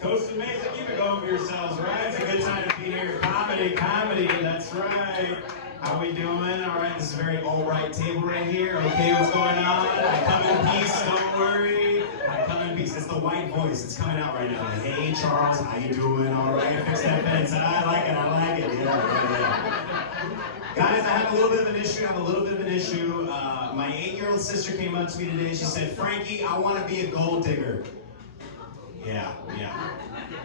Costa Mesa, keep it going for yourselves, right? It's a good time to be here. Comedy, that's right. How we doing? All right, this is a very all-right table right here. Okay, what's going on? I come in peace, don't worry. I come in peace. It's the white voice. It's coming out right now. Hey, Charles, how you doing? All right, fix that fence. I like it. Yeah. Guys, I have a little bit of an issue. My 8-year-old sister came up to me today. She said, Frankie, I want to be a gold digger. Yeah.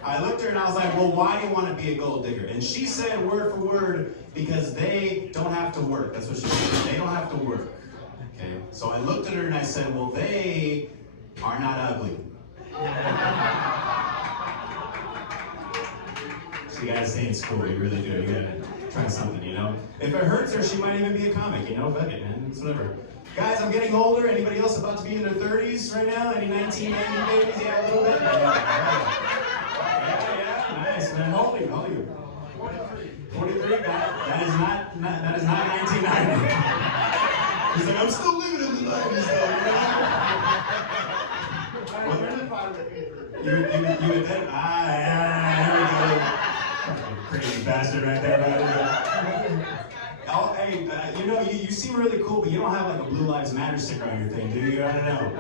I looked at her and I was like, well, why do you want to be a gold digger? And she said word for word, because they don't have to work. That's what she said. They don't have to work. Okay. So I looked at her and I said, well, they are not ugly. So you gotta stay in school, you really do. You gotta try something, you know? If it hurts her, she might even be a comic, you know? Fuck it, man. It's whatever. Guys, I'm getting older. Anybody else about to be in their 30s right now? Any 1990 babies? Yeah, a little bit? Yeah, nice, man. How old are you? 43, that is not 1990. He's like, I'm still living in the 90s though, you know? You would then, here we go. Crazy bastard right there, man. Oh, hey, you know, you seem really cool, but you don't have like a Blue Lives Matter sticker on your thing, do you? I don't know.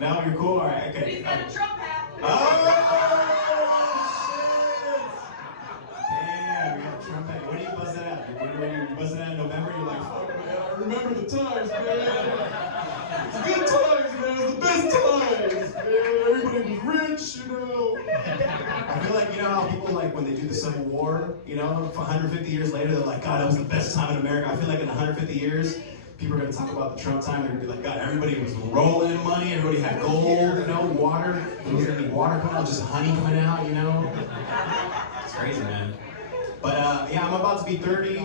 No, you're cool? All right, okay. He's got a Trump hat. Oh, shit! Damn, we got a Trump hat. When do you bust that out? When you bust that out in November, you're like, fuck, man, I remember the times, man. It's good times, man. It's the best times, man. Everybody was rich, you know. I feel like, you know how people, like, when they do the Civil War, you know, 150 years later, they're like, God, that was the best time in America. I feel like in 150 years, people are going to talk about the Trump time. They're going to be like, God, everybody was rolling in money. Everybody had gold, you know, water. There was going to be water coming out, just honey coming out, you know. It's crazy, man. But yeah, I'm about to be 30.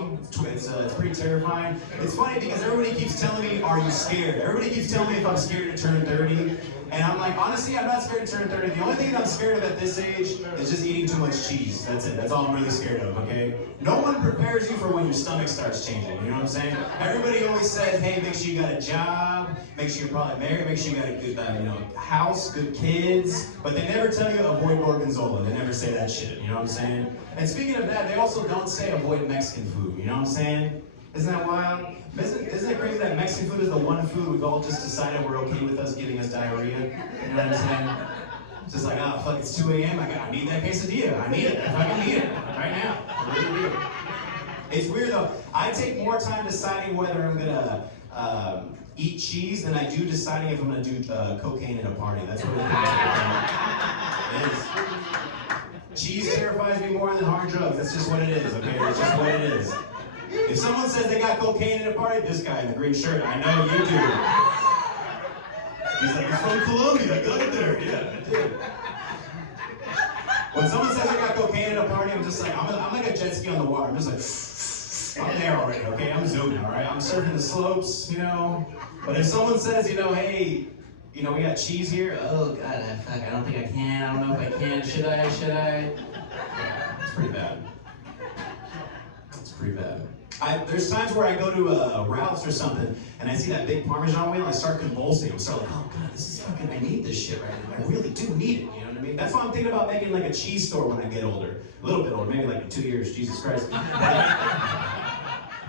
It's pretty terrifying. It's funny because everybody keeps telling me, are you scared? Everybody keeps telling me if I'm scared to turn 30. And I'm like, honestly, I'm not scared to turn 30. The only thing that I'm scared of at this age is just eating too much cheese. That's it. That's all I'm really scared of, okay? No one prepares you for when your stomach starts changing, you know what I'm saying? Everybody always says, hey, make sure you got a job, make sure you're probably married, make sure you got a good house, good kids, but they never tell you avoid gorgonzola. They never say that shit, you know what I'm saying? And speaking of that, they also don't say avoid Mexican food, you know what I'm saying? Isn't that wild? Isn't it crazy that Mexican food is the one food we've all just decided we're okay with us giving us diarrhea? You know what I'm saying? It's just like, oh, fuck, it's 2 a.m. I need that quesadilla. I need it. I fucking need it right now. I really do. It's weird though. I take more time deciding whether I'm gonna eat cheese than I do deciding if I'm gonna do cocaine at a party. That's what it is. Cheese terrifies me more than hard drugs. That's just what it is, okay? That's just what it is. If someone says they got cocaine at a party, this guy in the green shirt, I know you do. He's like, it's from Colombia, I got it there. Yeah, I did. When someone says I got cocaine at a party, I'm just like, I'm like a jet ski on the water. I'm just like, I'm there already, okay? I'm zooming, all right? I'm surfing the slopes, you know? But if someone says, you know, hey, you know, we got cheese here. Oh, God, fuck, I don't think I can. I don't know if I can. Should I? Yeah, it's pretty bad. It's pretty bad. There's times where I go to Ralph's or something, and I see that big Parmesan wheel, and I start convulsing. I'm like, oh God, this is fucking, I need this shit right now. I really do need it, you know what I mean? That's why I'm thinking about making like a cheese store when I get older. A little bit older, maybe like in 2 years, Jesus Christ.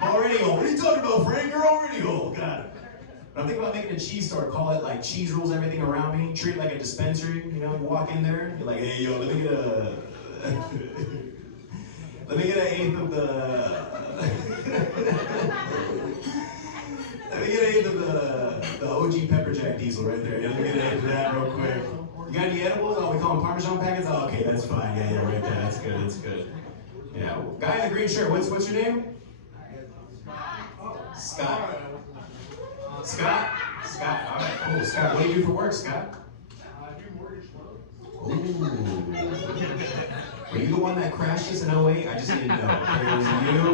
Already old. What are you talking about, Frank? You're already old, God. But I'm thinking about making a cheese store, call it like cheese rules everything around me, treat it like a dispensary, you know, you walk in there, you're like, hey, yo, let me get an eighth of the... Let me get an eighth of the OG Pepper Jack Diesel right there. Let me get an eighth of that real quick. You got any edibles? Oh, we call them Parmesan packets? Oh, okay, that's fine. Yeah, right there. That's good. Yeah, guy in the green shirt, what's your name? Scott. Scott? Scott, all right, cool. Scott, what do you do for work, Scott? I do mortgage loans. Ooh. Were you the one that crashed this in 08? I just didn't know. Okay, it was you?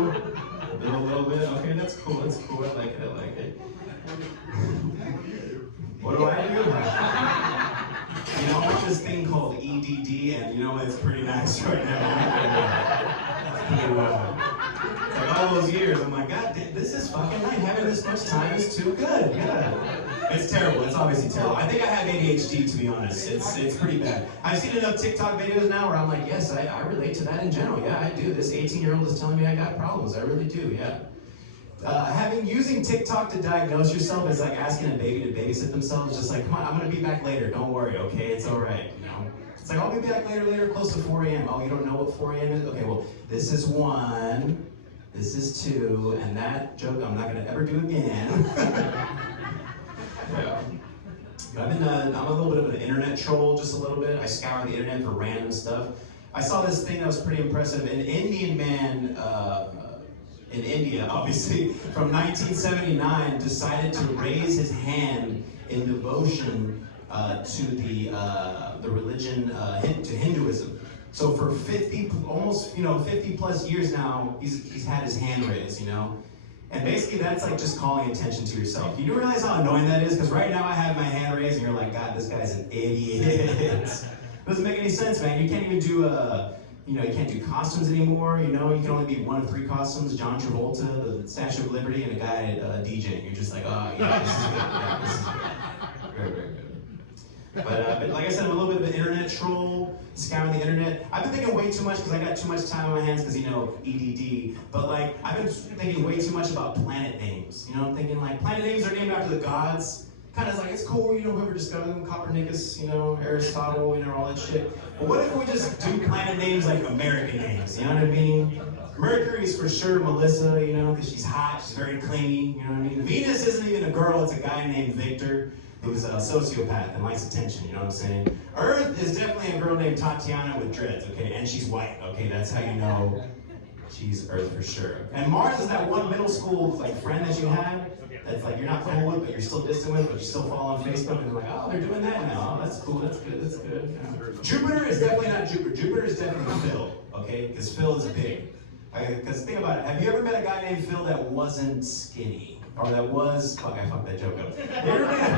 A little bit? Okay, that's cool. I like it. What do I do? You know, I'm on this thing called EDD, and you know, it's pretty nice right now. It's pretty wild. It's like all those years, I'm like, God damn, this is fucking nice. Having this much time is too good. Yeah. It's terrible. It's obviously terrible. I think I have ADHD, to be honest. It's pretty bad. I've seen enough TikTok videos now where I'm like, yes, I relate to that in general. Yeah, I do. This 18-year-old is telling me I got problems. I really do, yeah. Using TikTok to diagnose yourself is like asking a baby to babysit themselves. Just like, come on, I'm gonna be back later. Don't worry, okay? It's all right, you know? It's like, I'll be back later, close to 4 a.m. Oh, you don't know what 4 a.m. is? Okay, well, this is 1, this is 2, and that joke I'm not gonna ever do again. Yeah. But I'm a little bit of an internet troll, just a little bit. I scour the internet for random stuff. I saw this thing that was pretty impressive. An Indian man in India, obviously, from 1979, decided to raise his hand in devotion to the religion, to Hinduism. So for 50 plus years now, he's had his hand raised, you know? And basically that's like just calling attention to yourself. You do realize how annoying that is? Because right now I have my hand raised and you're like, God, this guy's an idiot. Doesn't make any sense, man. You can't even do, you can't do costumes anymore, you know? You can only be 1 of 3 costumes. John Travolta, the Statue of Liberty, and a guy DJing. You're just like, oh, yeah, this is good. Yeah, this is good. Very, very good. But like I said, I'm a little bit of an internet troll, scouring the internet. I've been thinking way too much because I got too much time on my hands because, you know, EDD. But like, I've been thinking way too much about planet names. You know, I'm thinking like, planet names are named after the gods. Kind of like, it's cool, you know, whoever discovered them, Copernicus, you know, Aristotle, you know, all that shit. But what if we just do planet names like American names, you know what I mean? Mercury is for sure Melissa, you know, because she's hot, she's very clingy, you know what I mean? Venus isn't even a girl, it's a guy named Victor, who's a sociopath and likes attention, you know what I'm saying? Earth is definitely a girl named Tatiana with dreads, okay, and she's white, okay, that's how you know she's Earth for sure. And Mars is that one middle school like friend that you had, that's like you're not cool with, but you're still distant with, but you still follow on Facebook, and they're like, oh, they're doing that now, oh, that's cool, that's good, that's good. Yeah. Jupiter is definitely not Jupiter, Jupiter is definitely Phil, okay, because Phil is big. Because think about it, have you ever met a guy named Phil that wasn't skinny? Or that was, fuck, I fucked that joke up. You ever met?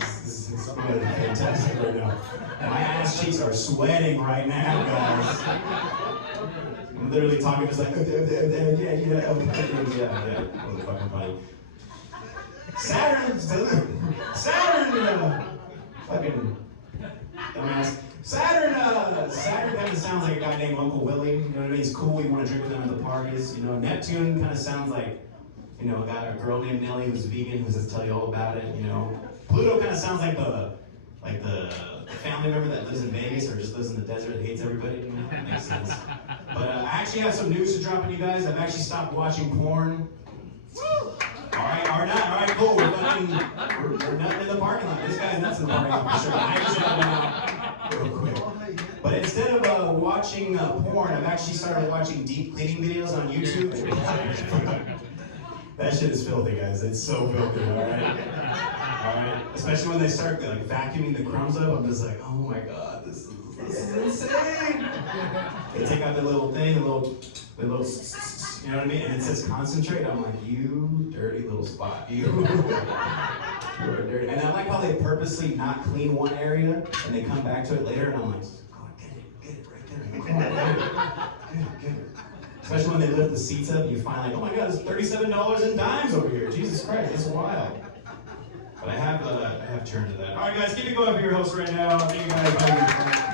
This is going fantastic right now. My ass cheeks are sweating right now, guys. I'm literally talking just like, yeah. Wasn't fucking funny. Saturn, fucking dumbass. Saturn kind of sounds like a guy named Uncle Willie. You know what I mean? He's cool. You want to drink with him at the parties. You know, Neptune kind of sounds like, you know, a girl named Nelly who's vegan who's just tell you all about it. You know, Pluto kind of sounds like the family member that lives in Vegas or just lives in the desert and hates everybody. You know, that makes sense. But I actually have some news to drop on you guys. I've actually stopped watching porn. All right, cool. We're nutting in the parking lot. This guy's nuts in the parking lot for sure. I just got one out real quick. But instead of watching porn, I've actually started watching deep cleaning videos on YouTube. That shit is filthy, guys. It's so filthy, all right? Especially when they start like vacuuming the crumbs up, I'm just like, oh my god, this is insane. They take out the little thing, the little, you know what I mean? And it says concentrate. I'm like, you dirty little spot, you. You are dirty. And I like how they purposely not clean one area and they come back to it later, and I'm like, go on, get it right there. Come on, get it. Especially when they lift the seats up and you find like, oh my god, it's $37 in dimes over here. Jesus Christ, that's wild. But I have turned to that. All right, guys, keep it going for your host right now. Thank you guys.